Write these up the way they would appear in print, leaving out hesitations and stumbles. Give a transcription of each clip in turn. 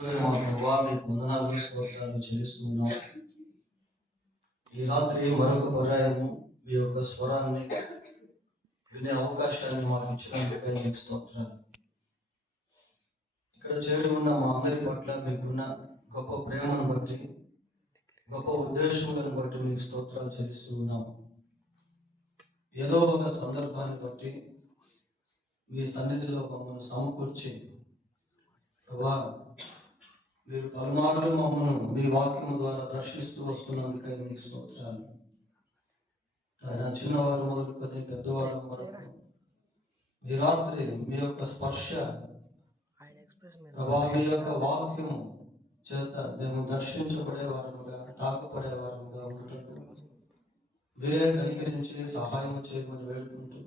మా ప్రభువా మీకు వందనాలు స్తోత్రాలు చెల్లిస్తున్నాం. ఈ రాత్రి మరొక పర్యాయము మీ యొక్క స్వరాన్ని వినే అవకాశాన్ని మాకు ఇచ్చినందుకై మీకు స్తోత్రాలు. ఇక్కడ చేరి ఉన్న మా అందరి పట్ల మీకున్న గొప్ప ప్రేమను బట్టి, గొప్ప ఉద్దేశములను బట్టి మీకు స్తోత్రాలు చెల్లిస్తూ ఉన్నాం. ఏదో ఒక సందర్భాన్ని బట్టి మీ సన్నిధిలో మమ్మల్ని సమకూర్చి, ప్రభువా మీరు పరమాత్మ మమ్మల్ని మీ వాక్యం ద్వారా దర్శిస్తూ వస్తున్నందుకై మీకు స్తోత్రాలు. ఆయన చిన్నవారు మొదలుకొని పెద్దవారు వరకు మీ రాత్రి మీ యొక్క స్పర్శ, ప్రభా మీ యొక్క వాక్యము చేత మేము దర్శించబడే వారముగా, తాకపడే వారముగా ఉండటం మీరే కనికరించి సహాయం చేయమని వేడుకుంటూ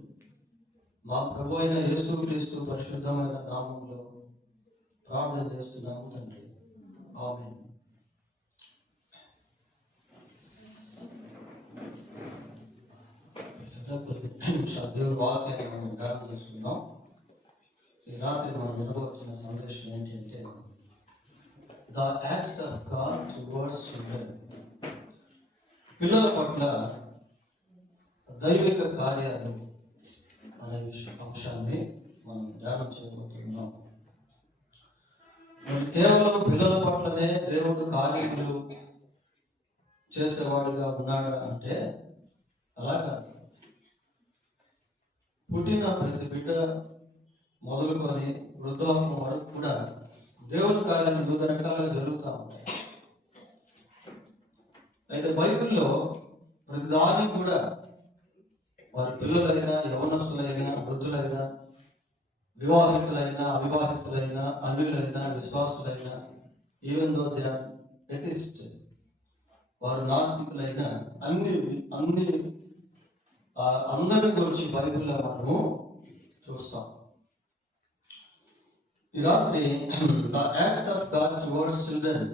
మా ప్రభు అయిన యేసుక్రీస్తు పరిశుద్ధమైన నామంలో ప్రార్థన చేస్తున్నాము తండ్రి. ఆమేన్. దేవుని వాక్యాన్ని మనం ధ్యానం చేసుకుందాం. ఈ రాత్రి మనం వినవచ్చిన సందేశం ఏంటంటే the acts of God towards children. పిల్లల పట్ల దైవిక కార్యాలు అనే అంశాన్ని మనం ధ్యానం చేయబోతున్నాం. మరి కేవలం పిల్లల పట్లనే దేవుడు కార్యములు చేసేవాడుగా ఉన్నాడా అంటే అలాగా. పుట్టిన ప్రతి బిడ్డ మొదలుకొని వృద్ధాప్యం వరకు కూడా దేవుని కార్యాలు వివిధ రకాలుగా జరుగుతూ ఉంటాయి. అయితే బైబిల్లో ప్రతిదానికి కూడా వారి పిల్లలైనా, యవనస్తులైనా, వృద్ధులైనా, వివాహితులైనా, అవివాహితులైనా, అన్యులైనా, విశ్వాసులైనా, even though they are atheist, వారు నాస్తికులైనా, అందరి గురించి బైబిల్లో మనము చూస్తాం. ఈ రాత్రి the acts of God towards children,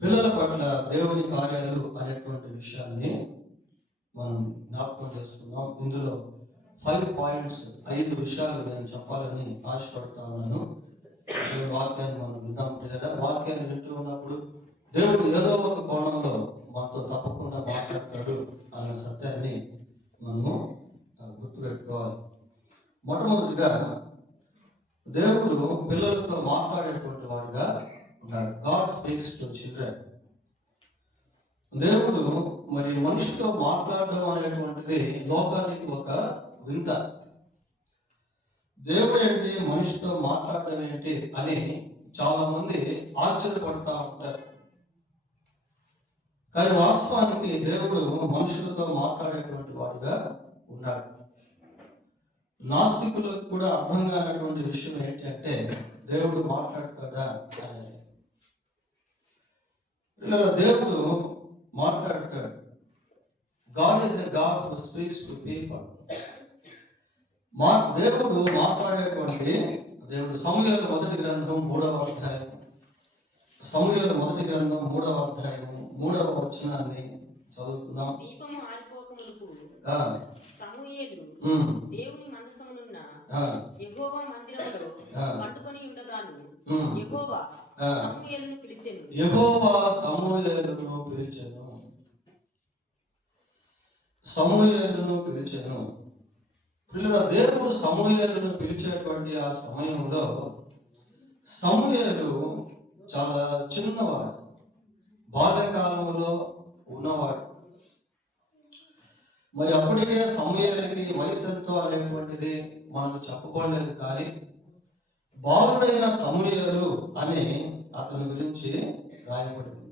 పిల్లల పట్ల దేవుని కార్యాలు అనేటువంటి విషయాన్ని మనం జ్ఞాపకం చేసుకుందాం. ఇందులో 5 పాయింట్స్, 5 విషయాలు నేను చెప్పాలని ఆశపడతా ఉన్నాను. వాక్యాన్ని మనం విందాం. లేదా వాక్యాన్ని వింటూ ఉన్నప్పుడు దేవుడు ఏదో ఒక కోణంలో మాతో తప్పకుండా మాట్లాడతాడు అన్న సత్యాన్ని మనము గుర్తుపెట్టుకోవాలి. మొట్టమొదటిగా దేవుడు పిల్లలతో మాట్లాడేటువంటి వాడిగా ఉన్నాడు. God speaks to children. దేవుడు మరి మనిషితో మాట్లాడడం అనేటువంటిది లోకానికి ఒక వింత. దేవుడు ఏంటి, మనిషితో మాట్లాడడం ఏంటి అని చాలా మంది ఆశ్చర్యపడతా ఉంటారు. కానీ వాస్తవానికి దేవుడు మనుషులతో మాట్లాడేటువంటి వాడుగా ఉన్నాడు. నాస్తికులకు కూడా అర్థం కానటువంటి విషయం ఏంటంటే దేవుడు మాట్లాడతాడా అనేది. దేవుడు మాట్లాడతాడు. God is a God who speaks to people. దేవుడు మాట్లాడేటువంటి దేవుడు. సమూయేలు మొదటి గ్రంథం 3వ అధ్యాయం, సమూయేలు మొదటి గ్రంథం 3వ అధ్యాయం 3వ వచనాన్ని చదువుకుందాం. దేవుని మందసమునున్న యెహోవా మందిరములో పండుకొని ఉండగాను యెహోవా సమూయేలును పిలిచెను. పిల్లల దేవుడు సమూయేలును పిలిచేటువంటి ఆ సమయంలో సమూయేలు చాలా చిన్నవాడు, బాల్యకాలంలో ఉన్నవాడు. మరి అప్పటికే సమూయేలుకి వయసు ఎంతో అనేటువంటిది మనకు చెప్పబడలేదు. కానీ బాలుడైన సమూయేలు అని అతని గురించి రాయబడింది.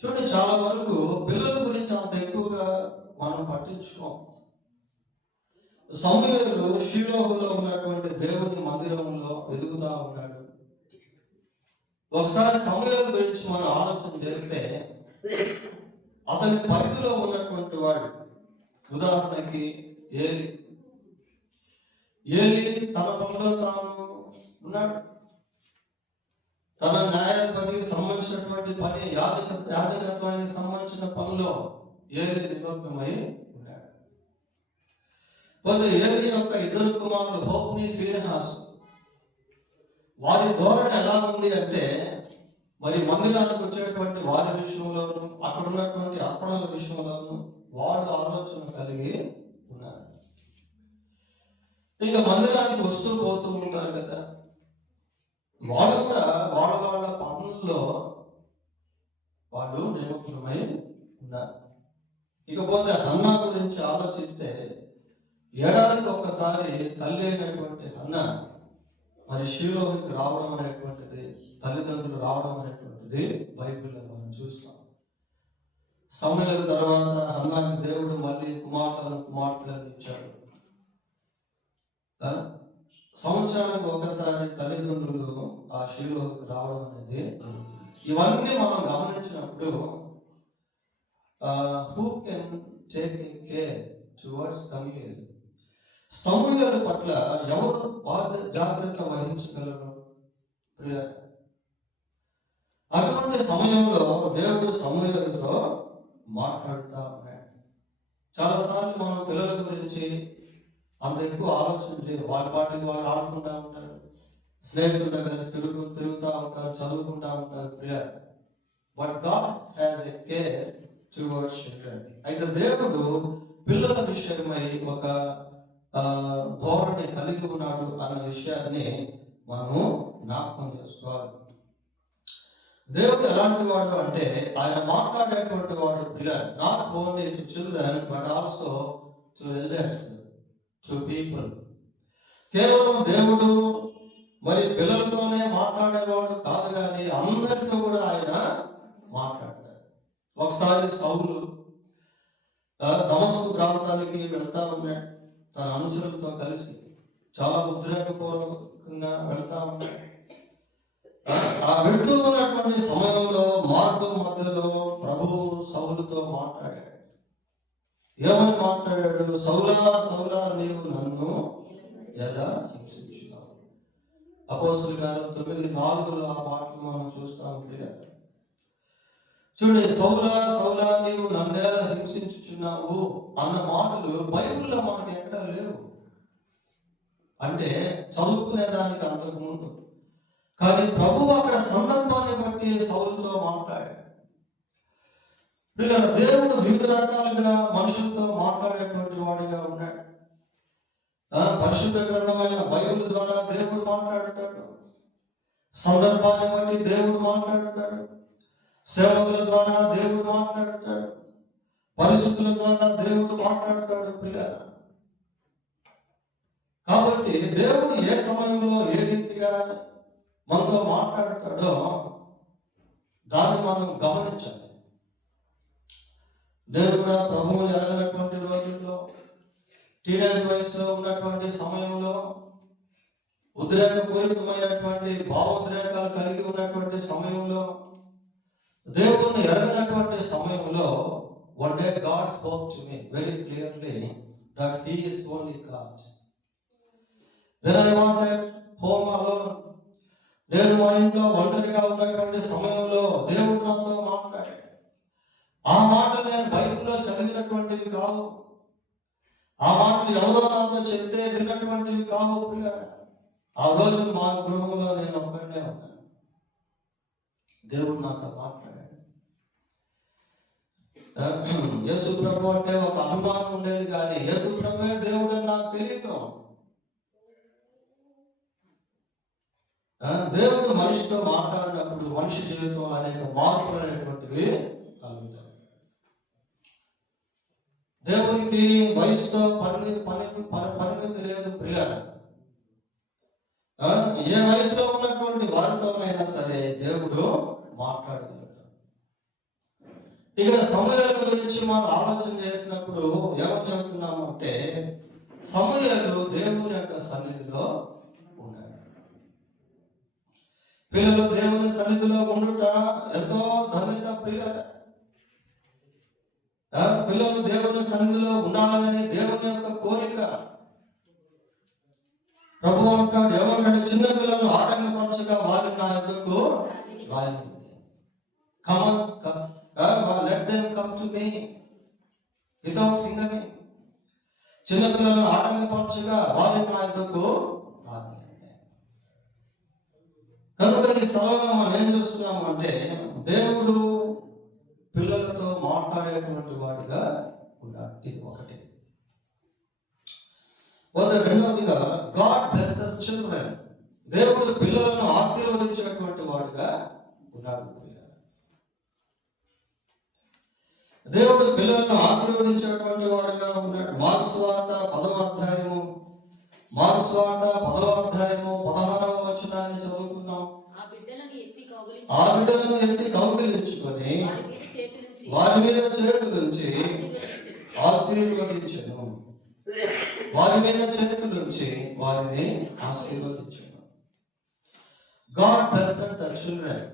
చూడండి, చాలా వరకు పిల్లల గురించి అంత ఎక్కువగా మనం పట్టించుకోం. సమూయేలు షీలోహులో ఉన్నటువంటి దేవుని మందిరంలో ఎదుగుతా ఉన్నాడు. ఒకసారి సమూయేలు గురించి మనం ఆలోచన చేస్తే అతని పరిధిలో ఉన్నటువంటి వాడు, ఉదాహరణకి ఏలి తన పనిలో తాను ఉన్నాడు. తన న్యాయాధిపతికి సంబంధించినటువంటి పని, యాజకత్వానికి సంబంధించిన పనిలో ఏలి నిమగ్నమై ఉన్నాడు. పోతే ఏలి యొక్క 2 కుమారులు హోప్ని, ఫీనెహాసు, వారి ధోరణి ఎలా ఉంది అంటే, మరి మందిరానికి వచ్చేటువంటి వారి విషయంలోను, అక్కడ ఉన్నటువంటి అర్పణల విషయంలోను వారు ఆలోచన కలిగి ఉన్నారు. ఇంకా మందిరానికి వస్తూ పోతూ ఉంటారు కదా, వాళ్ళు కూడా వాళ్ళ పనుల్లో వాళ్ళు నిమగ్నమై ఉన్నారు. ఇకపోతే హన్నా గురించి ఆలోచిస్తే, ఏడాదికి ఒక్కసారి తల్లి అయినటువంటి హన్నా మరి షీలోకి రావడం అనేటువంటిది, తల్లిదండ్రులు రావడం అనేటువంటిది బైబిల్లో మనం చూస్తాం. సమయాల తర్వాత హన్నాకి దేవుడు మళ్ళీ కుమార్తెలను ఇచ్చాడు. సంవత్సరానికి ఒకసారి తల్లిదండ్రులు ఆ షీలోకి రావడం అనేది, ఇవన్నీ మనం గమనించినప్పుడు who can take care towards సమూయేలు పట్ల ఎవరు జాగ్రత్త వహించగలరు? అటువంటి సమయంలో దేవుడు సమూయేలుతో మాట్లాడుతూ ఉన్నాడు. చాలాసార్లు మనం పిల్లల గురించి అంత ఎక్కువ ఆలోచన చేయరు. వాళ్ళ పాటికి వాళ్ళు ఆడుకుంటూ ఉంటారు, స్నేహితుల దగ్గర తిరుగుతూ ఉంటారు, చదువుకుంటూ ఉంటారు prior. But God has a care towards children. అయితే దేవుడు పిల్లల విషయమై ఒక ధోరణి కలిగి ఉన్నాడు అన్న విషయాన్ని మనము జ్ఞాపకం చేసుకోవాలి. దేవుడు ఎలాంటి వాడు అంటే, ఆయన మాట్లాడేటువంటి వాడు పిల్లలు, not only to children but also to elders, to people. కేవలం దేవుడు మరి పిల్లలతోనే మాట్లాడేవాడు కాదు, కానీ అందరితో కూడా ఆయన మాట్లాడతాడు. ఒకసారి సౌలు దమస్కు ప్రాంతానికి వెళ్తా ఉన్నాడు తన అనుచరులతో కలిసి. చాలా ఉద్రేకపూర్వకంగా వెళ్తా ఉన్నాడు. ఆ వెళ్తూ ఉన్నటువంటి సమయంలో మార్గం మధ్యలో ప్రభువు సౌలుతో మాట్లాడాడు. ఏమని మాట్లాడాడు? సౌలా సౌలా, నీవు నన్ను ఎలా హింసించున్నావు? అపోస్తలుల కార్యం 9:4 ఆ మాటలు మనం చూస్తాం. చూడండి, సౌలా సౌలా నీవు నన్ను ఎలా హింసించుచున్నావు అన్న మాటలు బైబిల్లో మనకు ఎక్కడా లేవు. అంటే చదువుకునే దానికి అంతకు ముందు. కానీ ప్రభువు అక్కడ సందర్భాన్ని బట్టి సౌలుతో మాట్లాడాడు. దేవుడు వివిధ రకాలుగా మనుషులతో మాట్లాడేటువంటి వాడిగా ఉన్నాడు. పరిశుద్ధ గ్రంథమైన బైబిల్ ద్వారా దేవుడు మాట్లాడతాడు, సందర్భాన్ని బట్టి దేవుడు మాట్లాడతాడు, సేవకుల ద్వారా దేవుడు మాట్లాడతాడు, పరిస్థితుల ద్వారా దేవుడు మాట్లాడతాడు పిల్లలు. కాబట్టి దేవుడు ఏ సమయంలో ఏ రీతిగా మనతో మాట్లాడతాడో దాన్ని మనం గమనించాలి. నేను కూడా ప్రభువుని ఎరగనటువంటి రోజుల్లో, టీనేజ్ వయసులో ఉన్నటువంటి సమయంలో, ఉద్రేకపూరితమైనటువంటి భావోద్రేకాలు కలిగి ఉన్నటువంటి సమయంలో, దేవుణ్ణి ఎరగనటువంటి సమయంలో, one day God spoke to me very clearly that He is only God. When I was at home alone, నేను మా ఇంట్లో ఒంటరిగా ఉన్నటువంటి సమయంలో దేవుడు నాతో మాట్లాడాడు. ఆ మాటలు నేను బైబిల్లో చదివినటువంటివి కావు, ఆ మాటలు ఎవరో నాతో చెప్తే విన్నటువంటివి కావు. ఆ రోజు మా గృహంలో నేను ఒక్కడే ఉన్నాను, దేవుడు నాతో మాట్లాడాడు. యేసు ప్రభు అంటే ఒక అభిమానం ఉండేది, కానీ యేసు ప్రభువే దేవుడు అని నాకు తెలియదు. దేవుడు మనిషితో మాట్లాడినప్పుడు మనిషి జీవితంలో అనేక మార్పులు అనేటువంటివి కలుగుతాయి. దేవునికి వయసుతో పరిమితి లేదు ప్రియులారా. ఏ వయసులో ఉన్నటువంటి వారితోనైనా సరే దేవుడు మాట్లాడగలడు. ఇక్కడ సమూయేలు గురించి మనం ఆలోచన చేసినప్పుడు ఏమని చెబుతున్నాము అంటే, సమూయేలు దేవుని యొక్క సన్నిధిలో ఉన్నాడు. పిల్లలు దేవుని సన్నిధిలో ఉండుట ఎంతో ధన్యత ప్రియులారా. పిల్లలు దేవుని సన్నిధిలో ఉండాలని దేవుని యొక్క కోరిక. ప్రభు అంటాడు, ఏమన్నాడు? చిన్న పిల్లలను ఆటంకపరచగా వారిని నా యొద్దకు రాయను. Let them come to me without hindering. చిన్న పిల్లలను ఆటంకపరచగా వారిని నా యొద్దకు రాయను. కనుక ఈ సమయంలో మనం ఏం చూస్తున్నాము అంటే దేవుడు పిల్లలతో మాట్లాడేటువంటి వాడిగా ఉన్నాడు. ఇది ఒకటి. రెండవదిగా గాడ్ బ్లెస్సెస్ చిల్డ్రన్. దేవుడు పిల్లలను ఆశీర్వదించేటువంటి వాడుగా ఉన్నాడు. దేవుడు పిల్లలను ఆశీర్వదించేటువంటి వాడుగా ఉన్నాడు. మార్కు సువార్త 10వ అధ్యాయము 16వ వచనాన్ని చదువుకున్నాం. ఆ బిడ్డలను ఎత్తి కౌగిలించుకొని వారి మీద చేతులుంచి ఆశీర్వదించెను. వారి మీద చేతులుంచి వారిని ఆశీర్వదించెను. God blessed the children.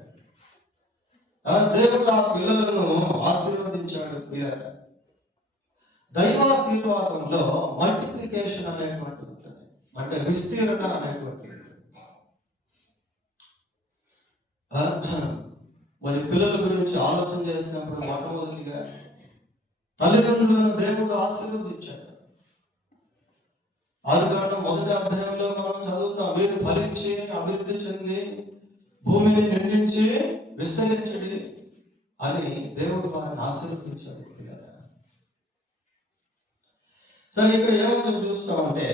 దేవుడు ఆ పిల్లలను ఆశీర్వదించాడు. దైవాశీర్వాదంలో మల్టిప్లికేషన్ అనేటువంటి ఉంటుంది, అంటే విస్తీర్ణ అనేటువంటి. మరి పిల్లల గురించి ఆలోచన చేసినప్పుడు మొట్టమొదటిగా తల్లిదండ్రులను దేవుడు ఆశీర్వదించాడు. ఆదికాండం 1వ అధ్యాయంలో మనం చదువుతాం, మీరు ఫలించి అభివృద్ధి చెంది భూమిని నిండించి విస్తరించడి అని దేవుడు వారిని ఆశీర్వదించాడు. సరే, ఇక్కడ ఏమో చూస్తామంటే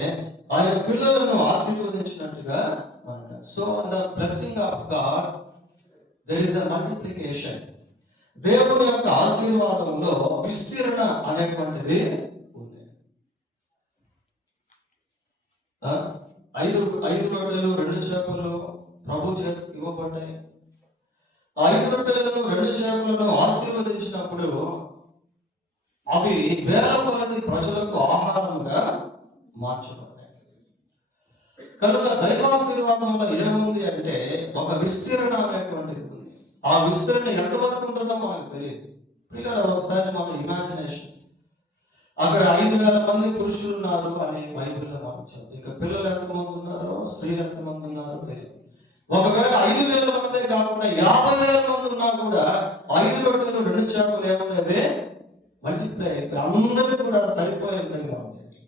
ఆయన పిల్లలను ఆశీర్వదించినట్టుగా మనకు. So the blessing of God there is a multiplication. దేవుని యొక్క ఆశీర్వాదంలో విస్తీర్ణ అనేటువంటిది ఉంది. 5 రొట్టెలు 2 చేపలు ప్రభు చేతికి ఇవ్వబడ్డాయి. 5 రొట్టెలను 2 చేపలను ఆశీర్వదించినప్పుడు అవి వేల కొలది ప్రజలకు ఆహారంగా మార్చబడ్డాయి. కనుక దైవాశీర్వాదంలో ఏముంది అంటే ఒక విస్తీర్ణ అనేటువంటిది ఉంది. ఆ విస్తరణ ఎంతవరకు ఉంటుందో మనకు తెలియదు. పిల్లలు ఒకసారి మన ఇమాజినేషన్, అక్కడ 5,000 మంది పురుషులు ఉన్నారు అని బైబిల్లో మనం చదువు. ఇంకా పిల్లలు ఎంతమంది ఉన్నారో, స్త్రీలు ఎంతమంది ఉన్నారో తెలియదు. ఒకవేళ 5,000 మందే కాకుండా 50,000 మంది ఉన్నా కూడా 5 రొట్టెలు 2 చేపలు ఏమనేది మల్టిప్లై అయిపోయి అందరూ కూడా సరిపోయే విధంగా ఉంది.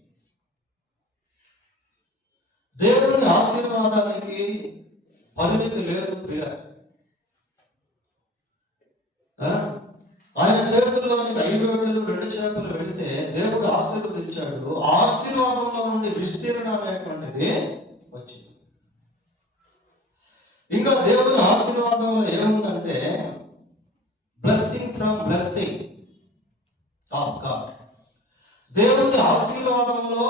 దేవుని ఆశీర్వాదానికి పరిమితి లేదు ప్రియ. ఆయన చేతుల్లోనికి 5 రొట్టెలు 2 చేపలు పెడితే దేవుడు ఆశీర్వదించాడు. ఆశీర్వాదంలో నుండి విస్తీర్ణ అనేటువంటిది వచ్చింది. ఇంకా దేవుని ఆశీర్వాదంలో ఏముందంటే blessing from blessing of God. దేవుని ఆశీర్వాదంలో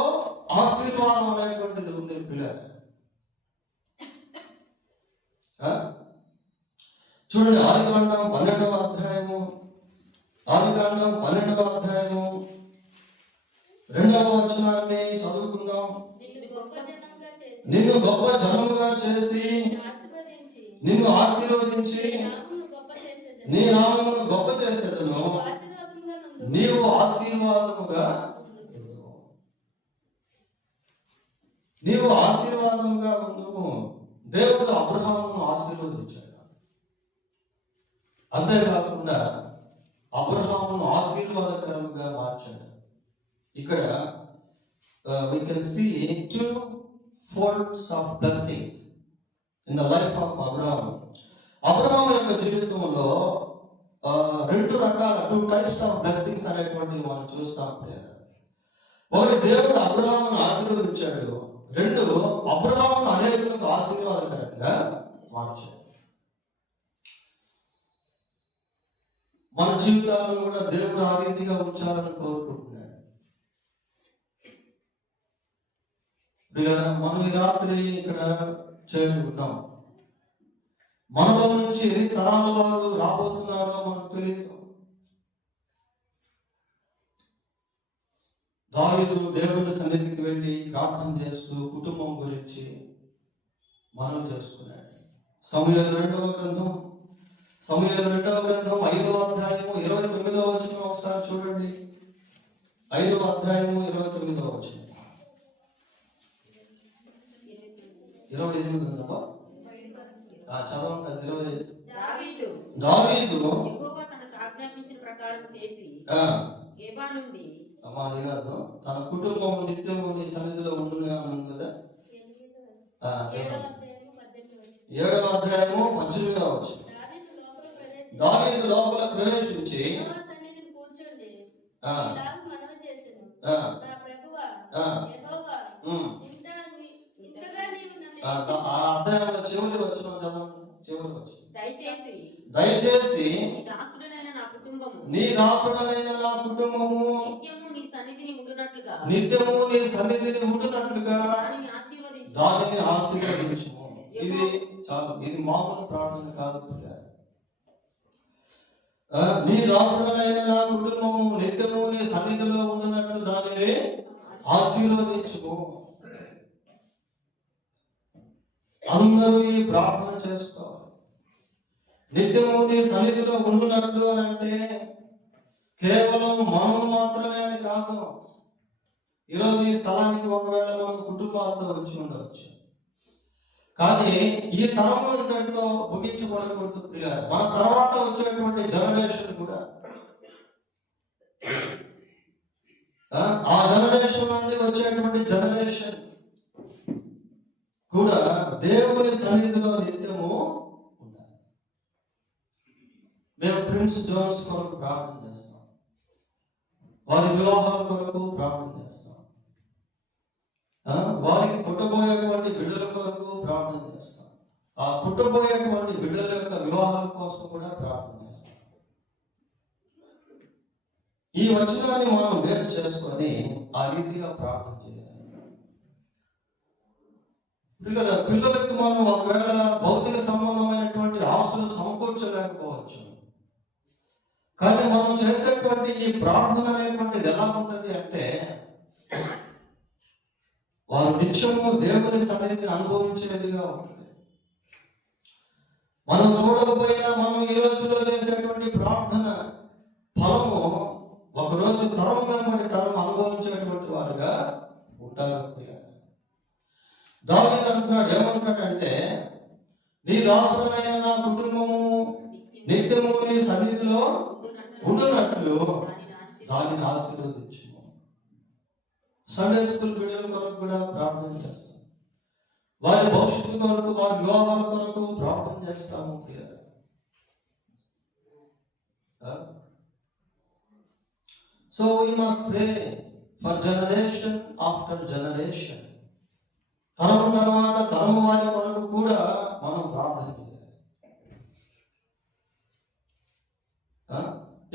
ఆశీర్వాదం అనేటువంటిది ఉంది పిల్లలు. చూడండి, ఆదికాండం 12వ అధ్యాయము 2వ వచనాన్ని చదువుకుందాం. నిన్ను గొప్ప జనముగా చేసి నిన్ను ఆశీర్వదించి నీ నామమును గొప్ప చేసేదను, నీవు ఆశీర్వాదముగా ఉండుము. దేవుడు అబ్రహామును ఆశీర్వదించాడు. అంతేకాకుండా అబ్రహామును ఆశీర్వాదకరంగా మార్చాడు. ఇక్కడ we can see 2 folds of blessings in the life of Abraham. Abraham యొక్క జీవితంలో 2 రకాల 2 types of blessings అనేటువంటివి మనం చూస్తాం. ఒకటి, దేవుడు అబ్రహామును ఆశీర్వదించాడు. 2, అబ్రహామును అనేకులకు ఆశీర్వాదకరంగా మార్చాడు. మన జీవితాలను కూడా దేవుడు ఆ రీతిగా ఉంచాలని కోరుకుంటున్నాడు. మనం ఈ రాత్రి ఇక్కడ చేరుకున్నాం. మనలో నుంచి ఎన్ని తరాల వారు రాబోతున్నారో మనకు తెలియదు. దావీదు దేవుని సన్నిధికి వెళ్ళి ప్రార్థన చేస్తూ కుటుంబం గురించి మనం చేసుకున్నాడు. సమూయేలు 2వ గ్రంథం 5వ అధ్యాయము 29వ వచనం ఒకసారి చూడండి. 5వ అధ్యాయము 29వ వచనం. 28 ఉందా? చదవండి. దావీదు యెహోవా తనకు ఆజ్ఞాపించిన ప్రకారం చేసి గెబా నుండి అది కాదు, తన కుటుంబం నిత్యం నీ సన్నిధిలో ఉండుగా ఉంది కదా. 7వ అధ్యాయము 18వ వచనం. దావీదు లోపల ప్రవేశించి ఆ, ఆ, ఆ అధ్యాయంలో చివరి వచనం చదవండి. చివరి వచనం. దయచేసి నీ దాసుడనైన నా కుటుంబము నిత్యము నీ సన్నిధిని ఉండునట్లుగా దానిని ఆశీర్వదించుము. ఇది చాలు. ఇది మామూలు ప్రార్థన కాదు పిల్లలు. నీ దాసుడనైన నా కుటుంబము నిత్యము నీ సన్నిధిలో ఉండునట్లు దానిని ఆశీర్వదించుము. అందరూ ఈ ప్రార్థన చేసుకోవాలి. నిత్యము నీ సన్నిధిలో ఉండునట్లు అని అంటే కేవలం మనం మాత్రమే అని కాదు. ఈరోజు ఈ స్థలానికి ఒకవేళ మనం కుటుంబాలతో వచ్చి ఉండవచ్చు, కానీ ఈ తరము ఇంతటితో ముగించబడకూడదు పిల్లలు. మన తర్వాత వచ్చేటువంటి జనరేషన్ కూడా ఆ జనరేషన్ నుండి వచ్చేటువంటి జనరేషన్ కూడా దేవుని సన్నిధిలో నిత్యము ఉండాలి. మేము ప్రిన్స్ జోన్స్ కొరకు ప్రార్థన చేస్తాం, వారి వివాహాల కొరకు ప్రార్థన చేస్తాం, వారికి పుట్టబోయేటువంటి బిడ్డల కొరకు ప్రార్థన చేస్తాం, ఆ పుట్టబోయేటువంటి బిడ్డల యొక్క వివాహాల కోసం కూడా ప్రార్థన చేస్తాం. ఈ వచనాన్ని మనం బేస్ చేసుకొని ఆ రీతిగా ప్రార్థన చేయాలి. పిల్లలకు మనం ఒకవేళ భౌతిక సంబంధమైనటువంటి ఆస్తులు సమకూర్చలేకపోవచ్చు, కానీ మనం చేసేటువంటి ఈ ప్రార్థన అనేటువంటిది ఎలా ఉంటుంది అంటే వారు నిత్యము దేవుని సన్నిధిని అనుభవించేదిగా ఉంటుంది. మనం చూడకపోయినా మనం ఈ రోజులో చేసేటువంటి ప్రార్థన ఫలము ఒకరోజు తరం వెంబడి తరం అనుభవించేటువంటి వారుగా ఉంటారు. దావీదు అంటున్నాడు, ఏమంటాడంటే నీ దాసుడైన నా కుటుంబము నిత్యము నీ సన్నిధిలో ఉండునట్లు దానిని ఆశీర్వదించు. సండే స్కూల్ బిడ్డల కొరకు కూడా ప్రార్థన చేస్తాం, వారి భవిష్యత్తు కొరకు, వారి వివాహాల కొరకు ప్రార్థన చేస్తాము. So we must pray for generation after generation. తరం తర్వాత తరము వారి కొరకు కూడా మనం ప్రార్థన చేయాలి.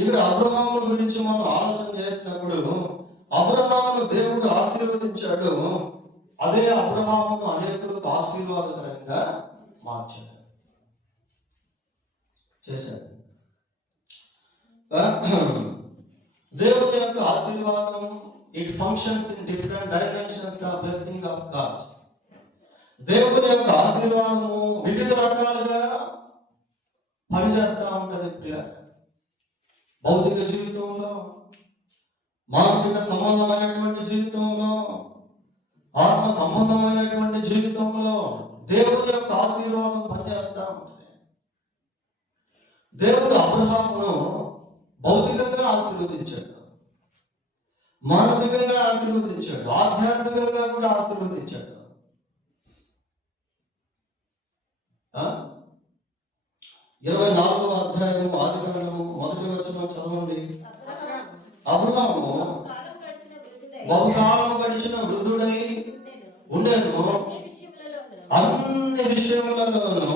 ఇక్కడ అబ్రహాము గురించి మనం ఆలోచన చేసినప్పుడు అబ్రహామును దేవుడు ఆశీర్వదించాడు, అదే అబ్రహామును అనేకులకు ఆశీర్వాదకరంగా మార్చాడు, చేశాడు. దేవుని యొక్క ఆశీర్వాదం it functions in different dimensions. The blessing of God, దేవుని యొక్క ఆశీర్వాదము వివిధ రకాలుగా పనిచేస్తూ ఉంటుంది పిల్లలు. భౌతిక జీవితంలో, మానసిక సంబంధమైనటువంటి జీవితంలో, ఆత్మ సంబంధమైనటువంటి జీవితంలో దేవుని యొక్క ఆశీర్వాదం పనిచేస్తూ ఉంటుంది. దేవుడు అబ్రహామును భౌతికంగా ఆశీర్వదించాడు, మానసికంగా ఆశీర్వదించాడు, ఆధ్యాత్మికంగా కూడా ఆశీర్వదించాడు. 24వ అధ్యాయము ఆదికాండము 1వ వచనం చదవండి. అబ్రహాము బహుకాలం గడిచిన వృద్ధుడై ఉండెను, అన్ని విషయములలోనూ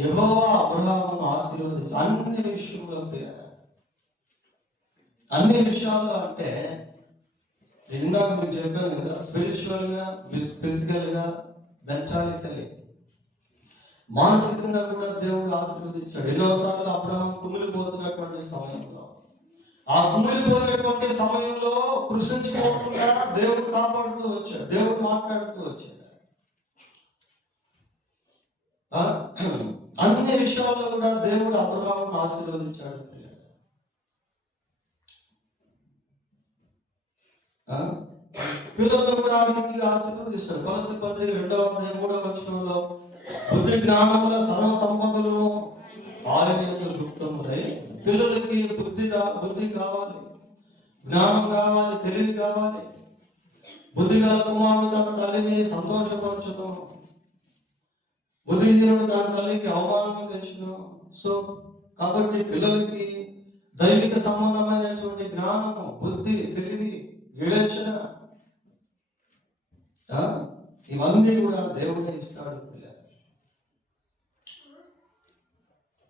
యెహోవా అబ్రహామును ఆశీర్వదించి. అన్ని విషయంలో, అన్ని విషయాల్లో అంటే నేను ఇందాక మీకు చెప్పాను కదా, స్పిరిచువల్ గా, ఫిజికల్ గా, మెంటాలికలీ, మానసికంగా కూడా దేవుడు ఆశీర్వదించాడు. ఎన్నోసార్లు అబ్రహాం కుమిలిపోతున్నటువంటి సమయంలో, ఆ కుమిలిపోయినటువంటి సమయంలో కృషించుకోకుండా దేవుడు కాపాడుతూ వచ్చాడు, దేవుడు మాట్లాడుతూ వచ్చాడు. అన్ని విషయాల్లో కూడా దేవుడు అబ్రహామును ఆశీర్వదించాడు. పిల్లలను కూడా ఆ రీతిగా ఆశీర్వదిస్తాడు. కొలస్సీ పత్రిక 2వ అధ్యాయం 3వ వచనంలో బుద్ధి జ్ఞానముల సర్వ సంపదలు ఆయన యందు గుప్తములై. పిల్లలకి బుద్ధి కావాలి, జ్ఞానం కావాలి, తెలివి కావాలి. బుద్ధి గల కుమారుడు తన తల్లిని సంతోషపరచును. బుద్ధిహీనుడు తన తల్లికి అవమానం తెచ్చును. సో కాబట్టి పిల్లలకి దైవిక సంబంధమైనటువంటి జ్ఞానము, బుద్ధి, తెలివి, వివేచన ఇవన్నీ కూడా దేవుడే ఇస్తాడు పిల్లలు.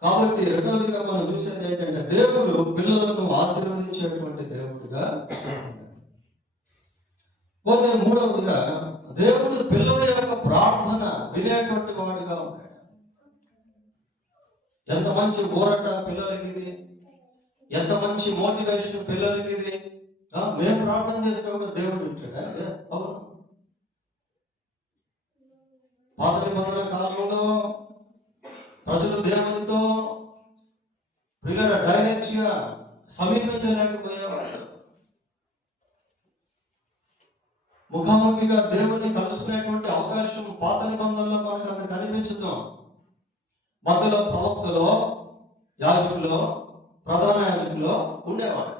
కాబట్టి రెండవదిగా మనం చూసేది ఏంటంటే దేవుడు పిల్లలను ఆశీర్వదించేటువంటి దేవుడుగా. పోతే మూడవదిగా దేవుడు పిల్లల యొక్క ప్రార్థన వినేటువంటి వాడిగా ఉన్నాడు. ఎంత మంచి ఊరట పిల్లలకి ఇది, ఎంత మంచి మోటివేషన్ పిల్లలకి ఇది. మేము ప్రార్థన చేసినప్పుడు దేవుడు వింటాడా? అవును. పాత నిబంధన కాలంలో ప్రజలు దేవునితో పిల్లల డైరెక్ట్ గా సమీపించలేకపోయేవాడు. ముఖాముఖిగా దేవుణ్ణి కలుసుకునేటువంటి అవకాశం పాత నిబంధనలో మనకు అంత కనిపించదు. మధ్యలో ప్రవక్తలో, యాజకులో, ప్రధాన యాజకులో ఉండేవాడు.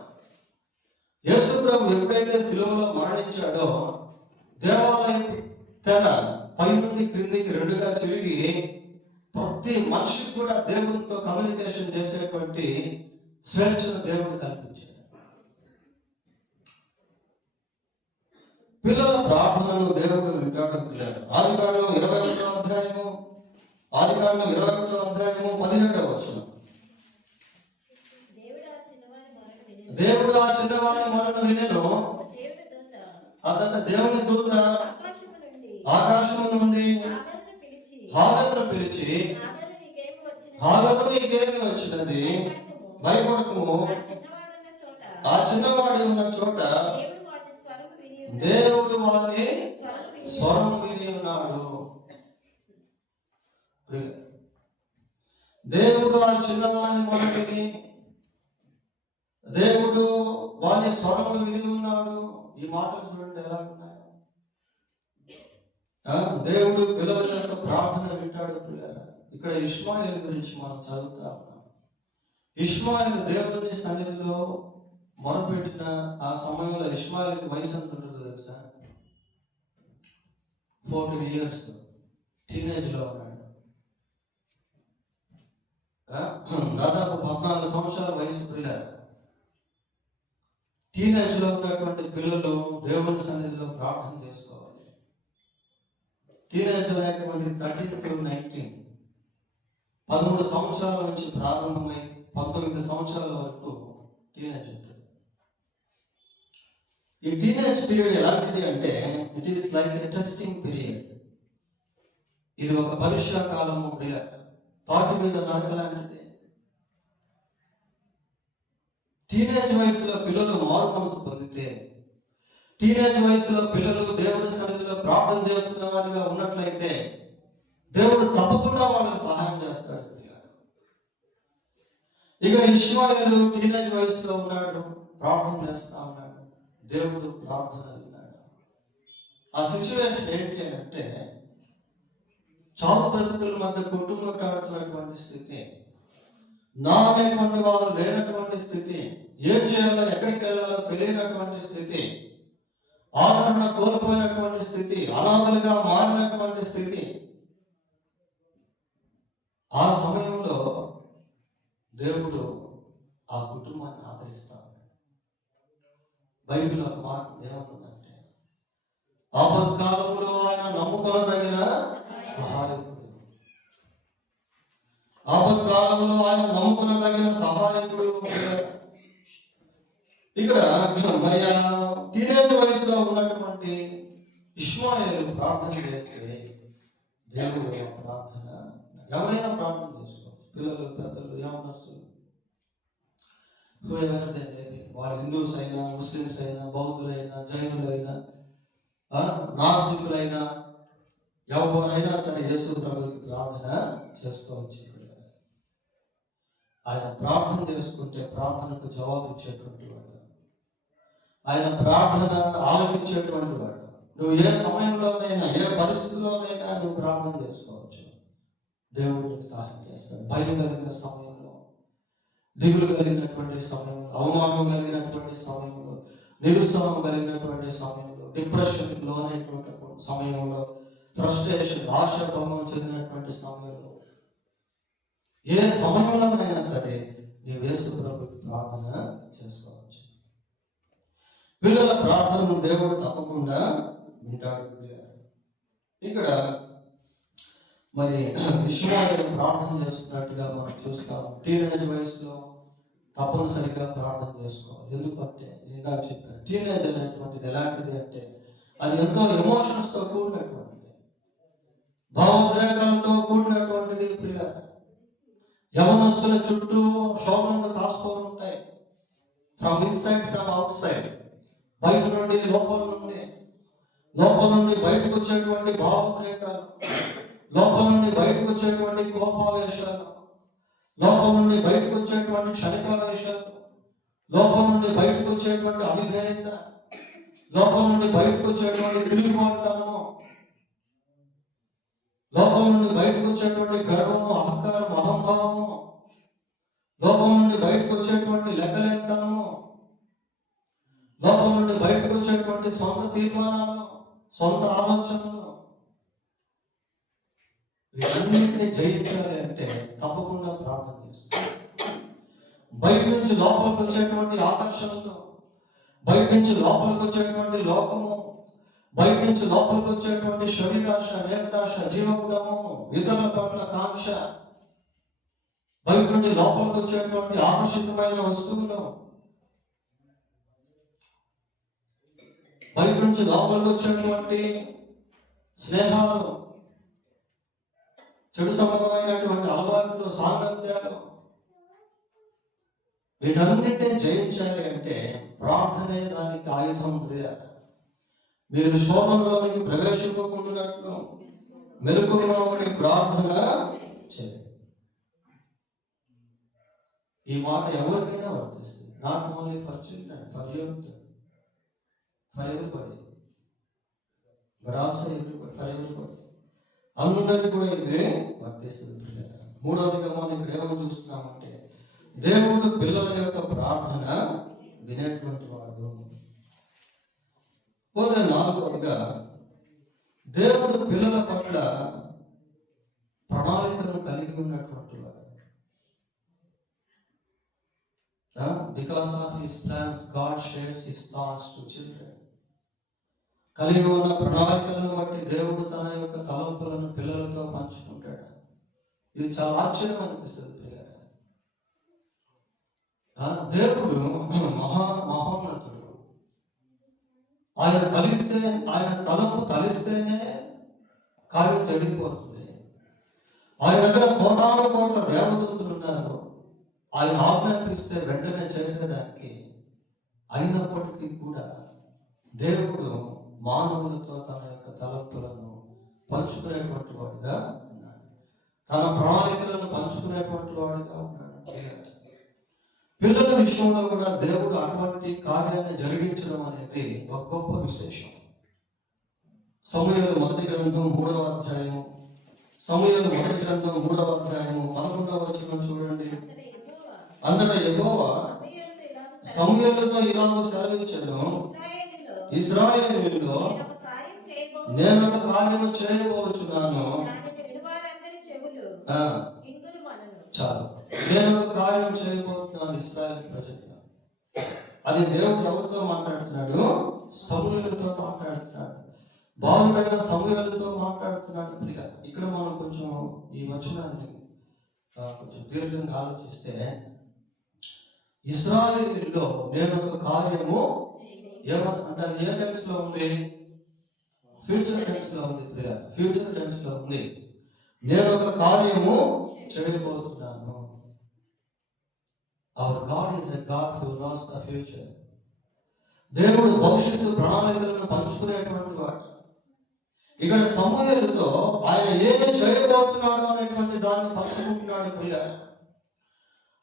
యేసు ప్రభు ఎప్పుడైతే శిలువలో మరణించాడో దేవాలయం తెర పై నుండి క్రిందికి రెండుగా తిరిగి ప్రతి మనిషికి కూడా దేవునితో కమ్యూనికేషన్ చేసేటువంటి స్వేచ్ఛను దేవుడు కల్పించాడు. పిల్లల ప్రార్థనను దేవుడు వింటాడు. పిల్లలు ఆదికాండం 21వ అధ్యాయము 17వ వచనం. దేవుడు ఆ చిన్నవాని మొరను వినెను. అతను దేవుని దూత ఆకాశం నుండి హాగరును పిలిచి, హాగరు నీకేమి వచ్చినది, భయపడకుము, ఆ చిన్నవాడు ఉన్న చోట దేవుడు వాని స్వరము విని ఉన్నాడు. దేవుడు ఆ చిన్నవాని మొరటిని, దేవుడు వాని స్వరము విని ఉన్నాడు. ఈ మాటలు చూడండి ఎలా ఉన్నాయో. దేవుడు పిల్లల యొక్క ప్రార్థన వింటాడు. పిల్లల ఇక్కడ ఇష్మాయేలు గురించి మనం చదువుతా ఉన్నాం. ఇష్మాయేలు దేవుని సన్నిధిలో మొరపెట్టిన ఆ సమయంలో ఇష్మాయేలుకి వయసు ఎంత ఉంటుందో తెలుసా? 14 years, టీనేజ్ లో ఉన్నాడు. దాదాపు 14 సంవత్సరాల వయసు పిల్లలు. టీనేజ్ లో ఉన్నటువంటి పిల్లలు దేవుని సన్నిధిలో ప్రార్థన చేసుకోవాలి. టీనేజ్ అనేటువంటి 13 to 19, 13 సంవత్సరాల నుంచి ప్రారంభమై 19 సంవత్సరాల వరకు టీనేజ్ ఉంటుంది. ఈ టీనేజ్ పీరియడ్ ఎలాంటిది అంటే it is like a testing period. ఇది ఒక పరీక్షా కాలము. తాటి మీద నడక లాంటిది. టీనేజ్ వయసులో పిల్లలు మారు మనసు పొందితే, టీనేజ్ వయసులో పిల్లలు దేవుని సన్నిధిలో ప్రార్థన చేస్తున్న వారిగా ఉన్నట్లయితే దేవుడు తప్పకుండా వాళ్ళకి సహాయం చేస్తాడు. ఇక ఇష్మాయేలు టీనేజ్ వయసులో ఉన్నాడు, ప్రార్థన చేస్తా ఉన్నాడు, దేవుడు ప్రార్థన విన్నాడు. ఆ సిచ్యువేషన్ ఏంటి అంటే చావు బ్రతుకుల మధ్య కొట్టుముట్టాడుతున్నటువంటి స్థితి, నా అనేటువంటి వారు లేనటువంటి స్థితి, ఏం చేయాలో ఎక్కడికి వెళ్ళాలో తెలియనటువంటి స్థితి, ఆదరణ కోల్పోయినటువంటి స్థితి, అనాథలుగా మారినటువంటి స్థితి. ఆ సమయంలో దేవుడు ఆ కుటుంబాన్ని ఆదరిస్తాడు. బైబిల్ ఒక మాట ఏమంటుందంటే, ఆపత్కాలంలో ఆయన నమ్ముకొనదగిన సహాయకుడు. ఆపత్కాలంలో ఆయన నమ్ముకొనదగిన సహాయకుడు. ఇక్కడ మరి టీనేజ్ వయసులో ఉన్నటువంటి ఇష్మాయేలు ప్రార్థన చేస్తే దేవుడు ప్రార్థన, ఎవరైనా ప్రార్థన చేసుకోవచ్చు, పిల్లలు, పెద్దలు, యవనస్తులు, వాళ్ళు హిందూస్ అయినా, ముస్లిమ్స్ అయినా, బౌద్ధులైనా, జైనులైనా, నాస్తికులైనా, ఎవరైనా సరే యేసు ప్రభువుకి ప్రార్థన చేసుకోవచ్చు. ఆయన ప్రార్థన చేసుకుంటే ప్రార్థనకు జవాబు ఇచ్చేటువంటి వాడు, ఆయన ప్రార్థన ఆలకించేటువంటి వాడు. నువ్వు ఏ సమయంలోనైనా, ఏ పరిస్థితిలోనైనా నువ్వు ప్రార్థన చేసుకోవచ్చు. దేవుడు నీకు సహాయం చేస్తాడు. భయం కలిగిన సమయంలో, దిగులు కలిగినటువంటి సమయంలో, అవమానం కలిగినటువంటి సమయంలో, నిరుత్సాహం కలిగినటువంటి సమయంలో, డిప్రెషన్ లోనైనటువంటి సమయంలో, ఫ్రస్ట్రేషన్, ఆశాభంగం చెందినటువంటి సమయంలో, ఏ సమయంలోనైనా సరే నీవు యేసు ప్రభుకి ప్రార్థన చేసుకోవచ్చు. పిల్లల ప్రార్థనను దేవుడు తప్పకుండా వింటాడు. ఇక్కడ మరి ఇష్మాయేలు ప్రార్థన చేసుకున్నట్టుగా మనం చూస్తాము. టీనేజ్ వయసులో తప్పనిసరిగా ప్రార్థన చేసుకోవాలి. ఎందుకంటే ఇందాక చెప్పాను, టీనేజ్ అనేటువంటిది ఎలాంటిది అంటే అది ఎంతో ఎమోషన్స్తో కూడినటువంటిది, భావోద్రేకాలతో కూడినటువంటిది. పిల్ల యవనస్తుల చుట్టూ శోధనలు కాసుకొని ఉంటాయి. From inside, from out side, బయట నుండి లోపల నుండి, లోపల నుండి బయటకు వచ్చేటువంటి భావోద్రేకాలు, లోపల నుండి బయటకు వచ్చేటువంటి కోపావేశాలు, లోపల నుండి బయటకు వచ్చేటువంటి క్షణికావేశాలు, లోపల నుండి బయటకు వచ్చేటువంటి అవిధేయత, లోపల నుండి బయటకు వచ్చేటువంటి తిరుగుబాటుతనము, లోపల నుండి బయటకు వచ్చేటువంటి గర్వము, అహంకారం, అహంభావము, లోపల నుండి బయటకు వచ్చేటువంటి లెక్కలేనితనము, లోపల నుండి బయటకు వచ్చేటువంటి సొంత తీర్మానాలు, సొంత ఆలోచనలు, వీటన్నిటిని జయించాలి అంటే తప్పకుండా ప్రార్థన చేస్తాం. బయట నుంచి లోపలికి వచ్చేటువంటి ఆకర్షణలు, బయట నుంచి లోపలికి వచ్చేటువంటి లోకము, బయట నుంచి లోపలికి వచ్చేటువంటి శరీరాశ, నేత్రాశ, జీవగుణము, ఇతరుల పట్ల కాంక్ష, బయట నుండి లోపలికి వచ్చేటువంటి ఆకర్షితమైన వస్తువులు, బయట నుంచి లోపలికి వచ్చేటువంటి స్నేహాలు, చెడు సంబంధమైనటువంటి అలవాట్లు, సాంగత్యాలు, వీటన్నిటిని జయించాలి అంటే ప్రార్థనే దానికి ఆయుధం. మీరు శోధనలోనికి ప్రవేశించకుండాట్లు మెలకువగా ఉండి ప్రార్థన చేయండి. ఈ మాట ఎవరికైనా వర్తిస్తుంది. Not only for children, for youth, for everybody, but also everybody, for everybody, అందరికీ కూడా ఇది వర్తిస్తుంది. మూడవదిగా మనం ఇక్కడ ఏమో చూస్తున్నామంటే దేవుడు పిల్లల యొక్క ప్రార్థన వినేటువంటి వాడు. పోతే నాలుగవదిగా దేవుడు పిల్లల పట్ల ప్రణాళికను కలిగి ఉన్నటువంటి వాడు. Because of his plans God shares his thoughts to children. కలిగి ఉన్న ప్రణాళికలను బట్టి దేవుడు తన యొక్క తలంపులను పిల్లలతో పంచుకుంటాడు. ఇది చాలా ఆశ్చర్యం అనిపిస్తుంది. దేవుడు మహోన్నతుడు. ఆయన తలిస్తే, ఆయన తలంపు తలిస్తేనే కార్యం జరిగిపోతుంది. ఆయన దగ్గర కోటాను కోట్ల దేవదూతలు ఉన్నారు. ఆయన ఆజ్ఞాపిస్తే వెంటనే చేసేదానికి. అయినప్పటికీ కూడా దేవుడు మానవులతో తన యొక్క తలంపులను పంచుకునేటువంటి వాడుగా ఉన్నాడు. తన ప్రణాళికలను పంచుకునేటువంటి వాడుగా ఉన్నాడు. పిల్లల విషయంలో కూడా దేవుడు అటువంటి కార్యాన్ని జరిగించడం అనేది ఒక గొప్ప విశేషం. సమూయేలు మొదటి గ్రంథం 3వ అధ్యాయము, సమూయేలు మొదటి గ్రంథం 3వ అధ్యాయము 11వ వచనం చూడండి. అంతటా యెహోవా సమూయేలుతో ఇలాగ సెలవిచ్చెను, ఇశ్రాయేలీయుల్లో నేను ఒక కార్యము చేయబోచున్నాను. చాలు, నేను ఒక కార్యం చేయబోతున్నాను ఇశ్రాయేలు ప్రజలు. అది దేవుడు ఎవరితో మాట్లాడుతున్నాడు? సమూయేలుతో మాట్లాడుతున్నాడు. బాలుడైన సమూయేలుతో మాట్లాడుతున్నాడు. ఇక్కడ మనం కొంచెం ఈ వచనాన్ని కొంచెం దీర్ఘంగా ఆలోచిస్తే, ఇశ్రాయేలీయుల్లో నేను ఒక కార్యము అంటే అది ఏ టెన్స్ లో ఉంది? ఫ్యూచర్ టెన్స్ లో ఉంది. ఫ్యూచర్ టెన్స్ లో ఉంది. నేను ఒక కార్యము చేయబోతున్నాను. Hour God is a God who knows the future. దేవుడు భవిష్యత్తు ప్రణాళికలను పంచుకునేటువంటి వాడు. ఇక్కడ సమూయేలుతో ఆయన ఏమి చేయబోతున్నాడు అనేటువంటి దాన్ని పంచుకుంటున్నాడు.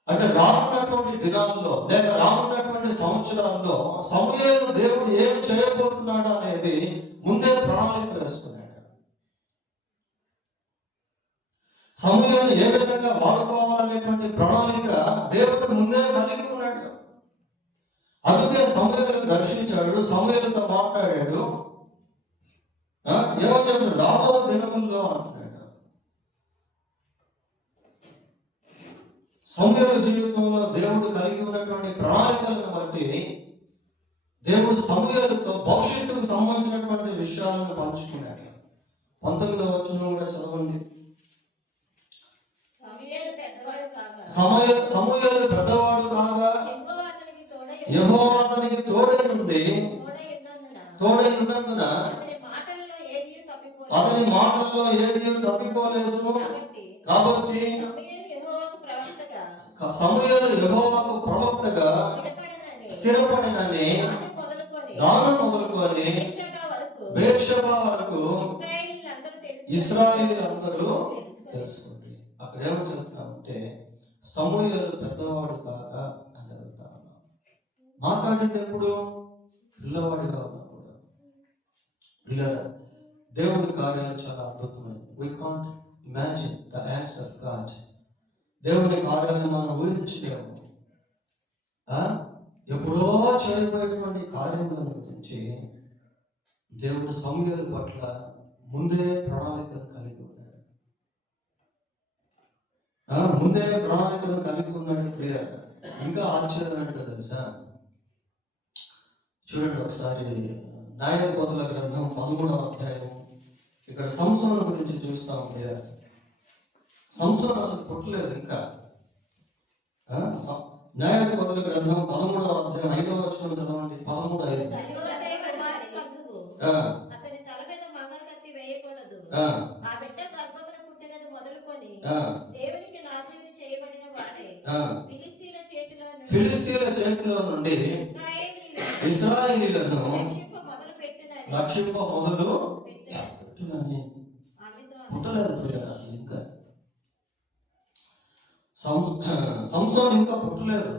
అంటే రానున్నటువంటి దినాల్లో లేక రానున్నటువంటి సంవత్సరాల్లో సమూయేలు దేవుడు ఏమి చేయబోతున్నాడు అనేది ముందే ప్రణాళిక వేస్తున్నాడు. సమూయేలును ఏ విధంగా వాడుకోవాలనేటువంటి ప్రణాళిక దేవుడు ముందే కలిగి ఉన్నాడు. అందుకే సమూయేలును దర్శించాడు, సమూయేలుతో మాట్లాడాడు. ఏమంటారు? రాబో దినముల్లో అంటున్నాడు. సమూయేలు జీవితంలో దేవుడు కలిగి ఉన్నటువంటి ప్రణాళికలను బట్టి దేవుడు సమూయేలుతో భవిష్యత్తుకు సంబంధించినటువంటి విషయాలను పంచుకున్నాడు. 19వ వచనం కూడా చదవండి. సమూయేలు పెద్దవాడు కాగా యెహోవా అతనికి తోడై ఉన్నందున అతని మాటల్లో ఏది తప్పిపోలేదు. కాబట్టి సమూయేలు యెహోవాకు ప్రవక్తగా స్థిరపడినని దాను మొదలుకొని బేర్షెబా వరకు ఇశ్రాయేలీయులందరూ తెలుసుకోండి. అక్కడ ఏమో చెప్తున్నామంటే సమూయేలు పెద్దవాడు కాగా అని జరుగుతా ఉన్నాం. మాట్లాడింది ఎప్పుడు? పిల్లవాడిగా ఉన్నప్పుడు. పిల్లరా, దేవుని కార్యాలు చాలా అద్భుతమైనవి. We can't imagine the acts of God. దేవుని కార్యాలను మనం ఊహించలేము. ఎప్పుడో చేయబోయేటువంటి కార్యములను గురించి దేవుడు సమూయేలు పట్ల ముందే ప్రణాళికను కలిగి ఉన్నాడు. ముందే ప్రణాళికను కలిగి ఉన్నాడు. ప్రియ, ఇంకా ఆశ్చర్యం ఏంటో తెలుసా? చూడండి ఒకసారి న్యాయాధిపతుల గ్రంథం 13వ అధ్యాయం. ఇక్కడ సంసోను గురించి చూస్తాం. ప్రియ, సంసోను అసలు పుట్టలేదు ఇంకా. న్యాయాధిపతుల గ్రంథం 13వ అధ్యాయం 5వ వచనం చదవండి. 13:5. ఫిలిస్తీయుల చేతిలో నుండి ఇశ్రాయేలీయులను రక్షింప మొదలు పెట్టునని. పుట్టలేదు ప్రియ అసలు ఇంకా. సంసోను ఇంకా పుట్టలేదు.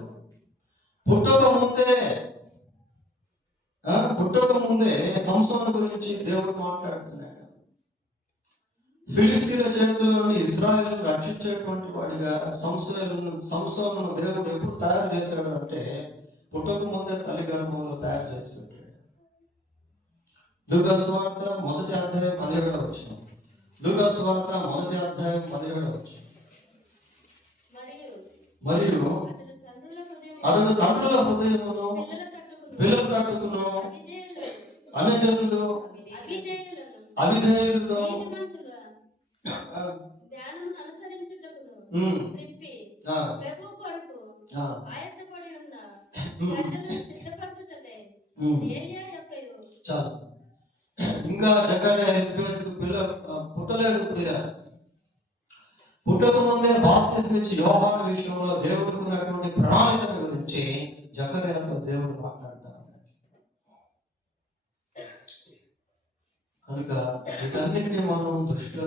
పుట్టక ముందే సంసోను గురించి దేవుడు మాట్లాడుతున్నాడు. ఫిలిస్తీయుల చేతిలో నుండి ఇశ్రాయేలును రక్షించేటువంటి వాడిగా సంసోను దేవుడు ఎప్పుడు తయారు చేశాడు అంటే పుట్టక ముందే తల్లి గర్భంలో తయారు చేసి పెట్టాడు. లూకా సువార్త 1వ అధ్యాయం 17వ వచనం. లూకా సువార్త 1వ అధ్యాయం 17వ వచనం. మరియు అతడు తండ్రుల హృదయమును పిల్లలు తట్టుకును అన్యజనులు అవిధేయులను చాలు. ఇంకా జకర్యా ఎలిజబెతుకు పిల్లలు పుట్టలేదు. ప్రియ, పుట్టక ముందే బాప్తిస్మం ఇచ్చి యోహాను విషయంలో దేవుడికి ఉన్నటువంటి ప్రణాళికల గురించి జకర్యాతో దేవుడు మాట్లాడతారు. కనుక వీటన్నిటిని మనం దృష్టిలో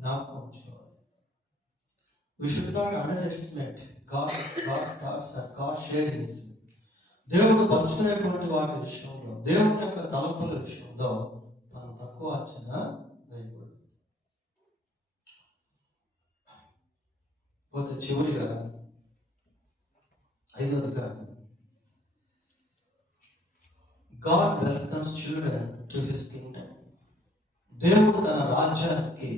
జ్ఞాపకం ఉంచుకోవాలి. We should not underestimate God's thoughts or God's sharings. దేవుడు పంచుకునేటువంటి వాటి విషయంలో, దేవుని యొక్క తలంపుల విషయంలో మనం తక్కువ అంచనా వేయకూడదు. పోతే చివరిగా 5వదిగా, God welcomes children to his kingdom. దేవుడు తన రాజ్యానికి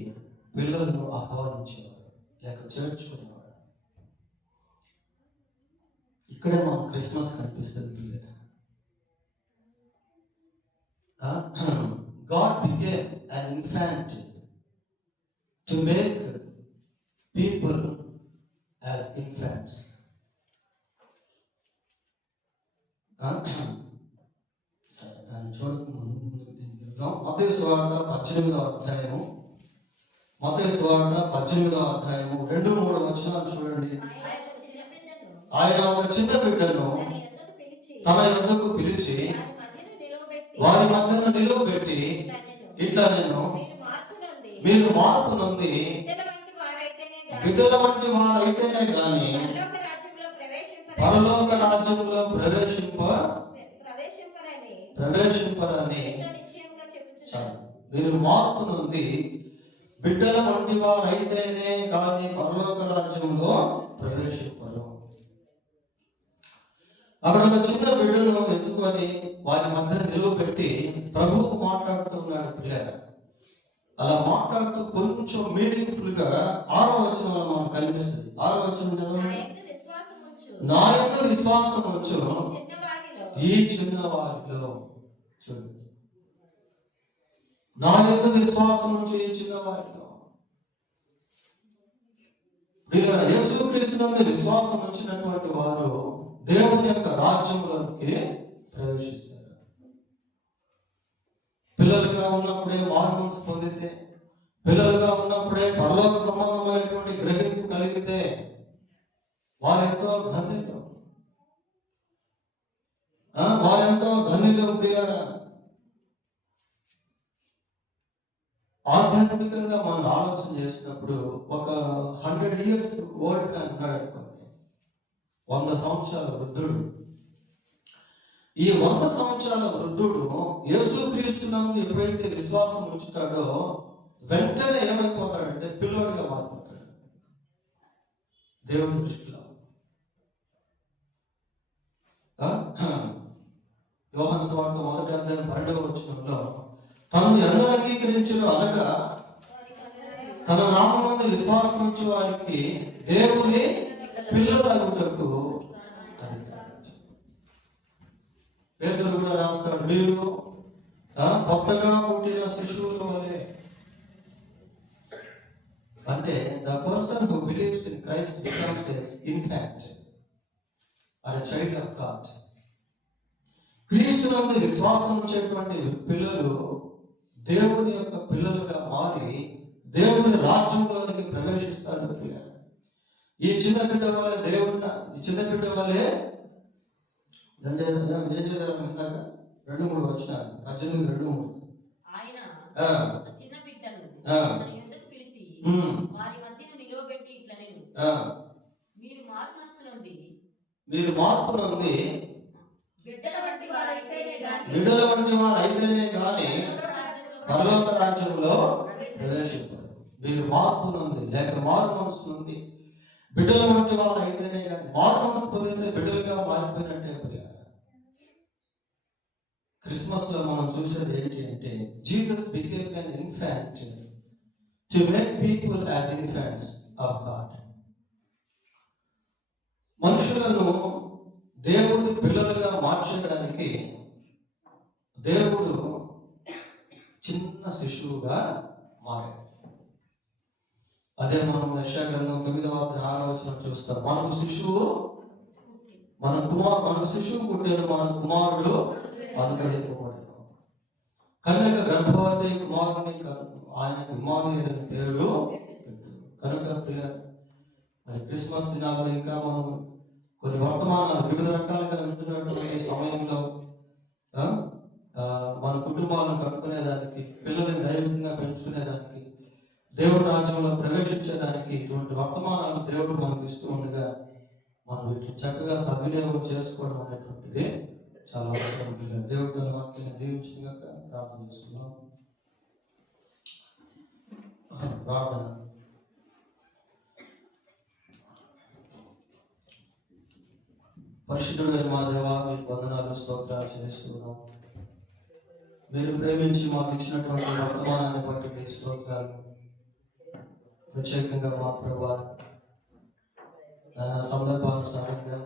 పిల్లలను ఆహ్వానించేవాడు లేక చేర్చుకునేవాడు. ఇక్కడే మన క్రిస్మస్ కనిపిస్తుంది. పిల్లలు, God became an infant to make people as infants. సరే, దాన్ని చూడక ముందుకు దీనికి వెళ్దాం. మత్తయి సువార్త 18వ అధ్యాయము. మత్తయి సువార్త 18వ అధ్యాయము 2-3 వచనాలు చూడండి. ఆయన ఒక చిన్న బిడ్డను తన యొద్దకు పిలిచి వారి మధ్యన నిలువబెట్టి ఇట్లా నేను, మీరు మార్పు నొంది బిడ్డల వంటి వారైతేనే గాని పరలోక రాజ్యంలో ప్రవేశింపరని. మీరు మార్పు నొంది బిడ్డల వంటి వారైతేనే కానీ పరలోక రాజ్యంలో ప్రవేశింపరు. అక్కడ ఒక చిన్న బిడ్డను ఎత్తుకొని వారి మధ్య నిలువబెట్టి ప్రభువు మాట్లాడుతున్నాడు. పిల్లలు, అలా మాట్లాడుతూ కొంచెం మీనింగ్ఫుల్ గా 6వ వచనంలో మనకు కనిపిస్తుంది. 6వ వచనం చదవండి. నా యందు విశ్వాసం వచ్చు ఈ చిన్న వారిలో. చూడండి, నా యందు విశ్వాసం వచ్చు ఈ చిన్న వారిలో. యేసుక్రీస్తునందు విశ్వాసం వచ్చినటువంటి వారు దేవుని యొక్క రాజ్యంలోకి ప్రవేశిస్తారు. పిల్లలుగా ఉన్నప్పుడే మార్మన్స్ పొందితే, పిల్లలుగా ఉన్నప్పుడే పరలోక సంబంధమైనటువంటి గ్రహింపు కలిగితే వారెంతో ధన్యులు. వారెంతో ధన్యులు. ప్రియారా, ఆధ్యాత్మికంగా మనం ఆలోచన చేసినప్పుడు ఒక 100 years ఓల్డ్ మ్యాన్ ఉన్నాడు అనుకోండి, 100 సంవత్సరాల వృద్ధుడు. ఈ 100 సంవత్సరాల వృద్ధుడు యేసుక్రీస్తునందు ఎప్పుడైతే విశ్వాసం ఉంచుతాడో వెంటనే ఏమైపోతాడంటే పిల్లోడిగా మారిపోతాడు దేవుని దృష్టిలో. యోహాను సువార్త 1వ అధ్యాయం 12వ వచనంలో తనను ఎవరు అంగీకరించును అనగా తన నామమందు విశ్వాసం ఉంచు వారికి దేవుని పిల్లలగుటకు అధికారం. పేతురు కూడా రాస్తాడు, మీరు కొత్తగా పుట్టిన శిశువుల వలె. అంటే the person who believes in Christ becomes as infant or a child of God. క్రీస్తునందు విశ్వాసం ఉంచేటువంటి పిల్లలు దేవుని యొక్క పిల్లలుగా మారి దేవుని రాజ్యంలోనికి ప్రవేశిస్తారు. ఈ చిన్న బిడ్డ వల్ల ఈ చిన్న బిడ్డ వల్లే ఏం చేద్దాం ఇందాక 2-3 వచ్చినారు 18:2-3 ఆయన చిన్న బిడ్డను ఎందుకు పిలిచి వారి మధ్యను నిలవబెట్టి ఇట్లా నేను మీరు మార్పు నుండి బిడ్డల వంటి వారు అయితేనే కానీ పరలోక రాజ్యంలో ప్రవేశించారు. మీరు మార్పు నుండి లేక మారు మనసు నుండి బిడ్డల వంటి వారు అయితేనే కానీ, మారు మనసు పొందితే బిడ్డలుగా మారిపోయినట్టే. క్రిస్మస్ లో మనం చూసేది ఏంటి అంటే Jesus became an infant to make people as infants of God. మనుషులను దేవుని పిల్లలుగా మార్చడానికి దేవుడు చిన్న శిశువుగా మారాడు. అదే మనం యెషయా గ్రంథం 9వ అధ్యాయం 6వ వచనం చూస్తాం. మనకు శిశువు పుట్టాడు, మన కుమారుడు అనుగ్రహింపబడను. కన్యక గర్భవతి కుమారుని ఆయనకు ఇమ్మానుయేలు అని పేరు పెట్టు. కనుక క్రిస్మస్ దినాల్లో ఇంకా మనం కొన్ని వర్తమానాలు వివిధ రకాలుగా వింటున్నటువంటి సమయంలో మన కుటుంబాలను కట్టుకునేదానికి, పిల్లల్ని దైవికంగా పెంచుకునేదానికి, దేవుడి రాజ్యంలో ప్రవేశించేదానికి ఇటువంటి వర్తమానాలు దేవుడు మనకు ఇస్తూ ఉండగా మనం వీటిని చక్కగా సద్వినియోగం చేసుకోవడం అనేటువంటిది చాలా అవసరం. దేవుడి తన వాక్యాన్ని దీవించగా ప్రార్థన చేస్తున్నాం. ప్రార్థన. పరిశుద్ధుడైన మా దేవా, మీకు వందనాలు స్తోత్రాలు చేస్తున్నాం. మీరు ప్రేమించి మాకు ఇచ్చినటువంటి వర్తమానాన్ని బట్టి మీకు స్తోత్రాలు. ప్రత్యేకంగా మా ప్రభా సందర్భానుసారంగా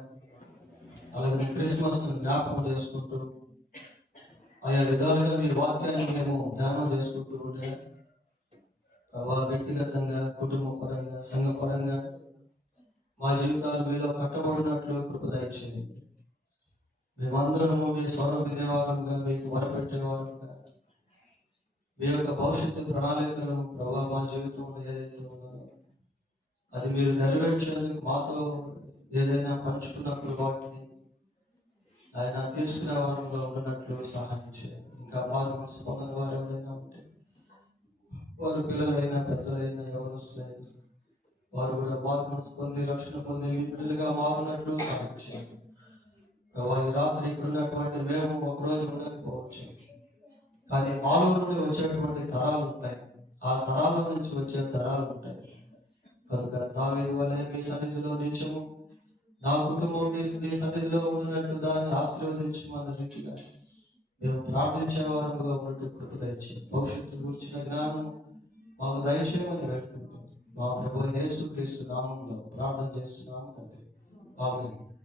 అలాగే క్రిస్మస్ జ్ఞాపకం చేసుకుంటూ ఆయా విధాలుగా మీ వాక్యాన్ని మేము ధ్యానం చేసుకుంటూ ఉంటే ప్రభా వ్యక్తిగతంగా, కుటుంబ పరంగా, సంఘ పరంగా మా జీవితాలు మీలో కట్టబడినట్లు కృప దయచేయండి. మేమందరము మీ స్వరం వినేవారంగా, మీకు మొరపెట్టేవారంగా, మీ యొక్క భవిష్యత్తు ప్రణాళికలను ప్రభా మా జీవితంలో ఏదైతే ఉన్నదో అది మీరు నెరవేర్చేందుకు మాతో ఏదైనా పంచుకున్నప్పుడు వాటిని ఆయన తీసుకునే వారంలో ఉన్నట్లు సహాయం చేయండి. ఇంకా మారు మనసు పొందని వారు ఎవరైనా ఉంటే, వారు పిల్లలైనా పెద్దలైనా ఎవరులైనా వారు కూడా మారు మనసు పొంది రక్షణ పొంది మీ బిడ్డలుగా మారున్నట్లు సహాయం చేయండి. ఈ రాత్రి ఇక్కడ ఉన్నటువంటి మేము ఒకరోజు ఉండకపోవచ్చు, కానీ మాలో నుండి వచ్చేటువంటి తరాలు ఉంటాయి, ఆ తరాల నుంచి వచ్చే తరాలు ఉంటాయి. కనుక దావీదు వలె మీ సన్నిధిలో నిత్యము నా కుటుంబం మీ సన్నిధిలో ఉన్నట్లు దాన్ని ఆశీర్వదించమన్న రీతిగా మేము ప్రార్థించే వారంగా ఉన్నట్టు కృప దయచేయండి. భవిష్యత్తు గురించిన జ్ఞానం మాకు దయచేయమని వేడుకుంటూ మా ప్రభు యేసుక్రీస్తు నామంలో ప్రార్థన చేస్తున్నాము తండ్రి. ఆమేన్.